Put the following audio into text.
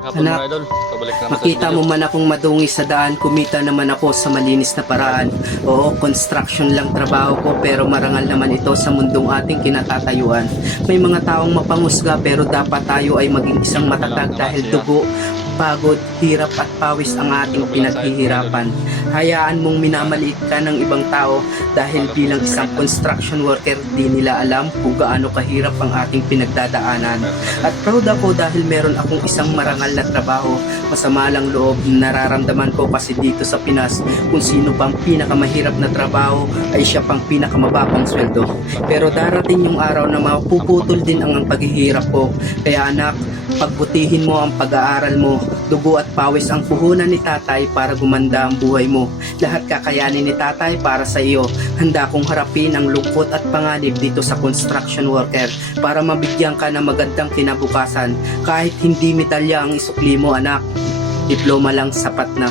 Hapon Anak, mga idol, pabalik naman makita mo man akong madungis sa daan, kumita naman ako sa malinis na paraan. Oo, construction lang trabaho ko pero marangal naman ito sa mundong ating kinatatayuan. May mga taong mapangusga pero dapat tayo ay maging isang matatag dahil dugo, pagod, hirap at pawis ang ating pinaghihirapan. Hayaan mong minamaliit ka ng ibang tao dahil bilang isang construction worker di nila alam kung gaano kahirap ang ating pinagdadaanan. At proud ako dahil meron akong isang marangal na trabaho. Masama lang loob nararamdaman ko kasi dito sa Pinas kung sino pang pinakamahirap na trabaho ay siya pang pinakamababang sweldo. Pero darating yung araw na mapuputol din ang paghihirap ko. Kaya anak, pagbutihin mo ang pag-aaral mo. Dugo at pawis ang puhunan ni tatay para gumanda ang buhay mo. Lahat kakayanin ni tatay para sa iyo. Handa kong harapin ang lungkot at panganib dito sa construction worker para mabigyan ka ng magandang kinabukasan. Kahit hindi medalya ang isukli mo anak, diploma lang sapat na.